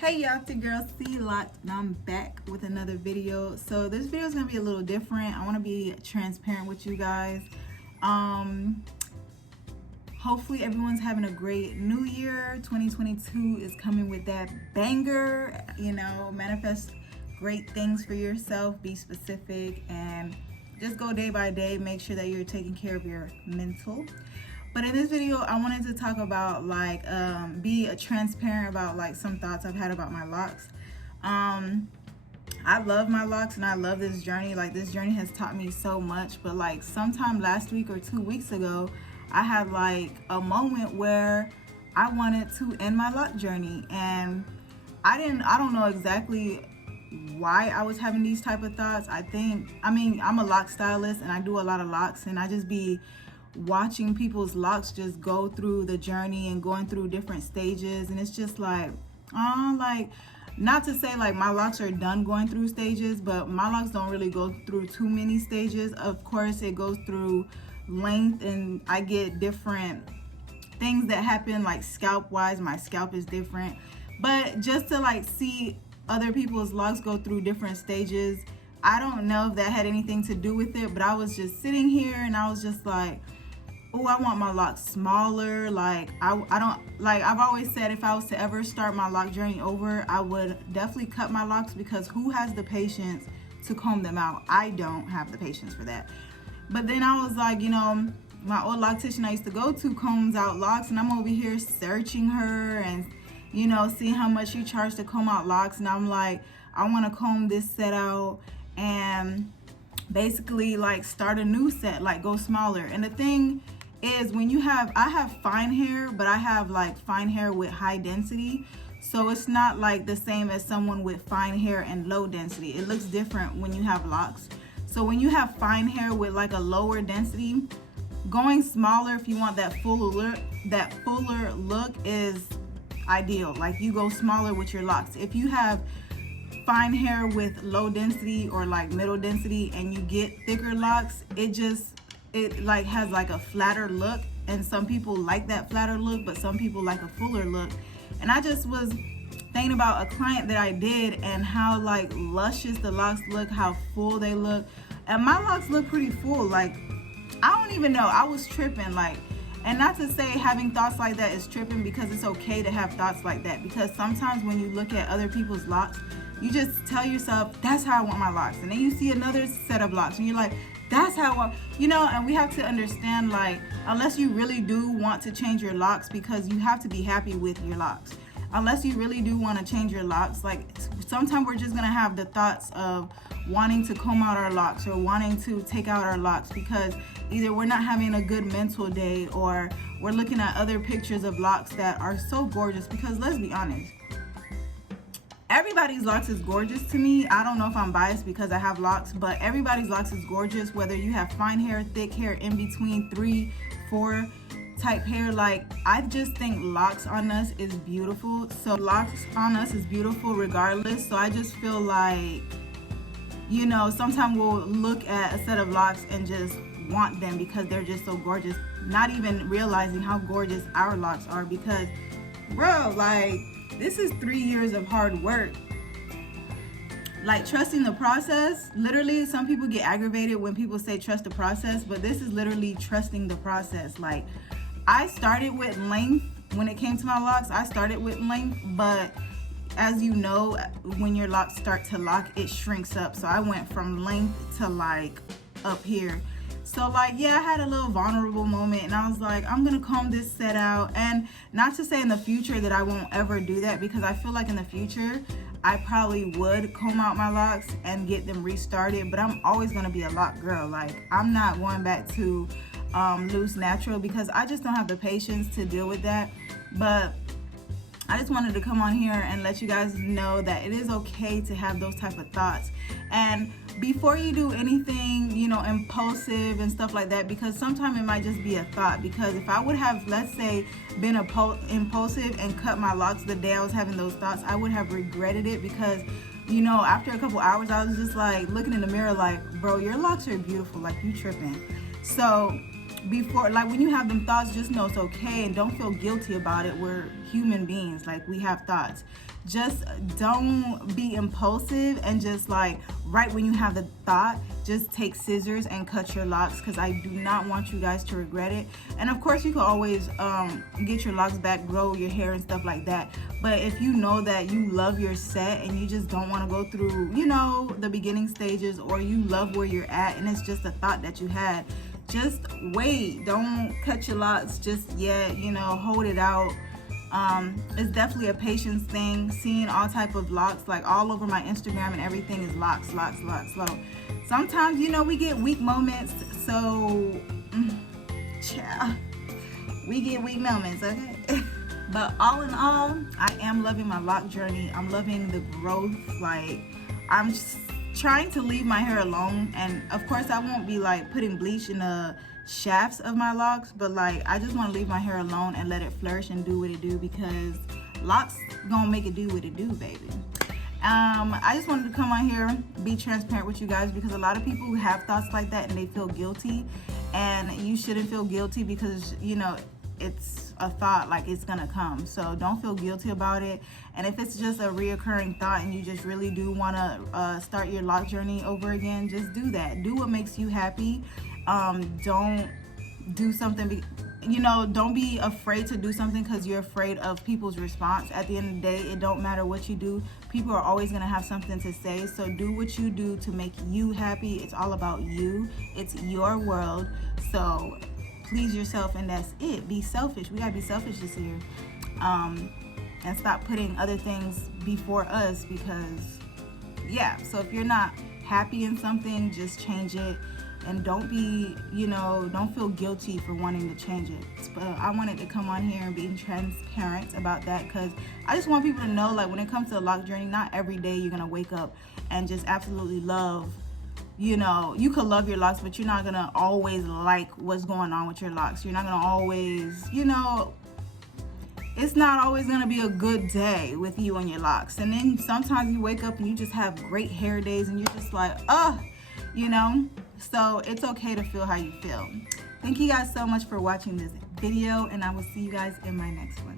Hey y'all, it's your girl ShesLoc'd and I'm back with another video. So this video is gonna be a little different. I want to be transparent with you guys. Hopefully everyone's having a great new year. 2022 is coming with that banger. Manifest great things for yourself, be specific, and just go day by day. Make sure that you're taking care of your mental. But in this video, I wanted to talk about be transparent about some thoughts I've had about my locks. I love my locks and I love this journey. This journey has taught me so much. But sometime last week or 2 weeks ago, I had a moment where I wanted to end my lock journey, and I don't know exactly why I was having these type of thoughts. I'm a lock stylist and I do a lot of locks, and I just be watching people's locks just go through the journey and going through different stages, and it's just not to say my locks are done going through stages, but my locks don't really go through too many stages. Of course it goes through length, and I get different things that happen scalp wise. My scalp is different, but just to see other people's locks go through different stages, I don't know if that had anything to do with it, but I was just sitting here and I was just oh, I want my locks smaller. I've always said, if I was to ever start my lock journey over, I would definitely cut my locks, because who has the patience to comb them out? I don't have the patience for that. But then I was my old loctician I used to go to combs out locks, and I'm over here searching her and seeing how much she charged to comb out locks, and I'm I want to comb this set out and basically start a new set, go smaller. And the thing is, I have fine hair, but I have fine hair with high density, so it's not the same as someone with fine hair and low density. It looks different when you have locks. So when you have fine hair with a lower density, going smaller if you want that fuller look is ideal. You go smaller with your locks. If you have fine hair with low density or middle density and you get thicker locks, it has a flatter look, and some people like that flatter look, but some people like a fuller look. And I just was thinking about a client that I did and how luscious the locks look, how full they look, and my locks look pretty full. I don't even know, I was tripping. And not to say having thoughts like that is tripping, because it's okay to have thoughts like that, because sometimes when you look at other people's locks, you just tell yourself, that's how I want my locks, and then you see another set of locks and you're that's how and we have to understand, unless you really do want to change your locks, because you have to be happy with your locks. Unless you really do want to change your locks, sometimes we're just gonna have the thoughts of wanting to comb out our locks or wanting to take out our locks, because either we're not having a good mental day, or we're looking at other pictures of locks that are so gorgeous. Because let's be honest, everybody's locks is gorgeous to me. I don't know if I'm biased because I have locks, but everybody's locks is gorgeous, whether you have fine hair, thick hair, in between, 3, 4 type hair. I just think locks on us is beautiful. So locks on us is beautiful regardless. So I just feel sometimes we'll look at a set of locks and just want them because they're just so gorgeous, not even realizing how gorgeous our locks are. Because bro, this is 3 years of hard work. Trusting the process. Literally, some people get aggravated when people say trust the process, but this is literally trusting the process. I started with length. When it came to my locks, I started with length, but as you know, when your locks start to lock, it shrinks up. So I went from length to up here. So yeah, I had a little vulnerable moment, and I was I'm gonna comb this set out. And not to say in the future that I won't ever do that, because I feel in the future I probably would comb out my locks and get them restarted, but I'm always gonna be a lock girl. I'm not going back to loose natural, because I just don't have the patience to deal with that. But I just wanted to come on here and let you guys know that it is okay to have those type of thoughts. And before you do anything, impulsive and stuff like that, because sometimes it might just be a thought. Because if I would have, let's say, been impulsive and cut my locks the day I was having those thoughts, I would have regretted it. Because after a couple hours, I was just looking in the mirror bro, your locks are beautiful, you tripping. So before, when you have them thoughts, just know it's okay, and don't feel guilty about it. We're human beings, we have thoughts. just don't be impulsive and just like right when you have the thought, just take scissors and cut your locks, because I do not want you guys to regret it. And of course you can always get your locks back, grow your hair and stuff like that. But if you know that you love your set and you just don't want to go through, you know, the beginning stages, or you love where you're at and it's just a thought that you had, just wait. Don't cut your locks just yet, you know, hold it out. It's definitely a patience thing. Seeing all type of locks, like all over my Instagram and everything is locks. Sometimes, you know, we get weak moments, so we get weak moments, okay? But all in all, I am loving my lock journey. I'm loving the growth. Like, I'm just trying to leave my hair alone, and of course I won't be like putting bleach in the shafts of my locks, but like I just want to leave my hair alone and let it flourish and do what it do, because locks gonna make it do what it do, baby. I just wanted to come on here, be transparent with you guys, because a lot of people have thoughts like that and they feel guilty, and you shouldn't feel guilty, because you know it's a thought, like it's gonna come. So don't feel guilty about it. And if it's just a reoccurring thought and you just really do want to start your lock journey over again, just do that. Do what makes you happy. Don't do something, you know, don't be afraid to do something because you're afraid of people's response. At the end of the day, it don't matter what you do, people are always going to have something to say. So do what you do to make you happy. It's all about you. It's your world. So please yourself, and that's it. Be selfish. We gotta be selfish this year, and stop putting other things before us, because yeah. So if you're not happy in something, just change it. And don't be, you know, don't feel guilty for wanting to change it. But I wanted to come on here and be transparent about that, because I just want people to know, like, when it comes to a lock journey, not every day you're gonna wake up and just absolutely love, you know, you could love your locks, but you're not gonna always like what's going on with your locks. You're not gonna always, you know, it's not always gonna be a good day with you and your locks. And then sometimes you wake up and you just have great hair days and you're just like, you know. So it's okay to feel how you feel. Thank you guys so much for watching this video, and I will see you guys in my next one.